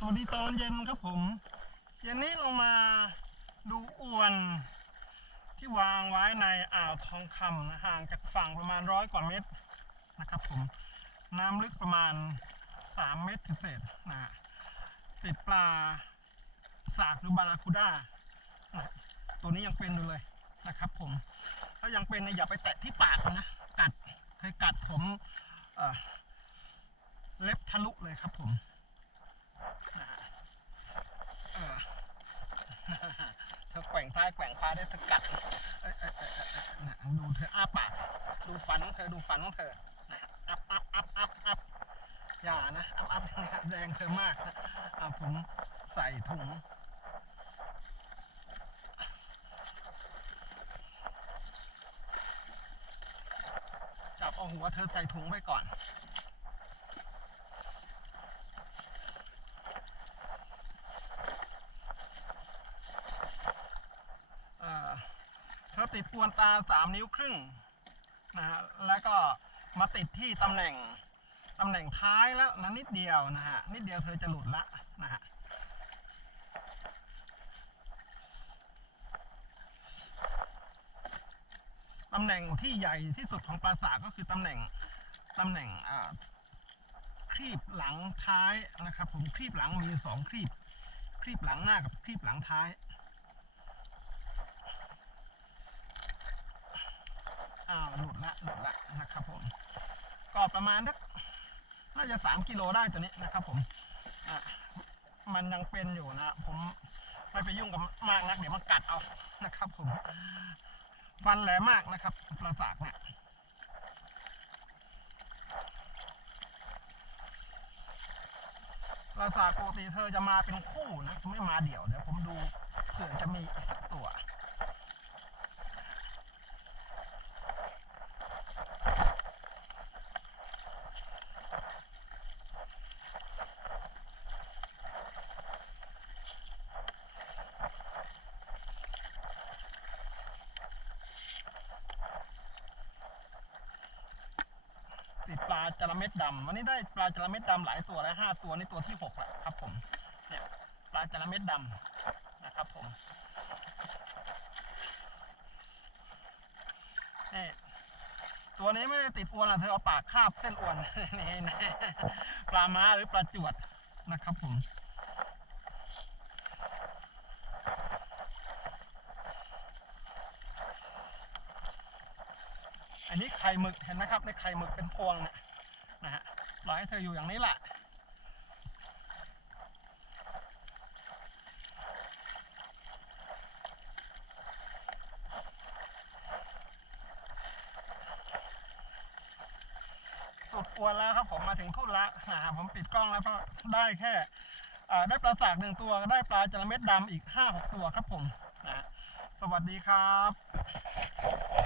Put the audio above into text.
สวัสดีตอนเย็นครับผม เย็นนี้เรามาดูอวนที่วางไว้ในอ่าวทองคำนะห่างจากฝั่งประมาณร้อยกว่าเมตรนะครับผม น้ำลึกประมาณ 3 เมตรเศษนะฮะติดปลาสากหรือบาราคูด้านะตัวนี้ยังเป็นอยู่เลยนะครับผม ถ้ายังเป็นเนี่ยอย่าไปแตะที่ปากนะ กัดเคยกัดผมเอ่อเล็บทะลุเลยครับผม เออ เธอแกว่งซ้าได้เธอกัดเอ้ยเอ้ยเอ้ยเอ้ยดูเธออ้าปากดูฟันของเธอดูฟันของเธอนะอัพอัพอัพอัพอัพอย่านะอัพอัพแรงเธอมากนะอะผมใส่ถุงจับเอาหัวเธอใส่ถุงไว้ก่อน เอ่อเธอ ติดปวนตาสามนิ้วครึ่งนะฮะแล้วก็มาติดที่ตำแหน่งตำแหน่งท้ายแล้วนะนิดเดียวนะฮะนิดเดียวเธอจะหลุดละนะฮะตำแหน่งที่ใหญ่ที่สุดของปราสาทก็คือตำแหน่งตำแหน่งครีบหลังท้ายนะครับ ผมครีบหลังมีสองครีบครีบหลังหน้ากับครีบหลังท้าย อ้าวหลุดละหลุดละนะครับผม ก็ประมา ณทักน่าจะสามกิโลได้ตัวนี้นะครับ ผมอะมันยังเป็นอยู่นะผมไม่ไปยุ่งกับมากนักเดี๋ยวมันกัดเอานะครับ ผมฟันแหลมมากนะครับปลาสากเนี่ยปลาสากปกติเธอจะมาเป็นคู่นะไม่มาเดี่ยวเดี๋ยวผมดูเผื่อจะมีสักตัว จระเม็ดดำวันนี้ได้ปลาจระเม็ดดำหลายตัวแล้วห้าตัวในตัวที่หกแล้วครับผมเนี่ยปลาจระเม็ดดำนะครับผมนี่ตัวนี้ไม่ได้ติดอวนอะเธอเอาปากคาบเส้นอวนนี่นะปลาม้าหรือปลาจวดนะครับผมอันนี้ไข่หมึกเห็นไหมครับในไข่หมึกเป็นพวงเนี่ย นะฮะปล่อยให้เธออยู่อย่างนี้แหละสุดอวนแล้วครับผมมาถึงทุ่นล้วนะฮะผมปิดกล้องแล้วเพราะได้แค่ได้ปลาสากหนึ่งตัวได้ปลาจระเม็ดดำอีกห้าหกตัวครับผมนะฮะสวัสดีครับ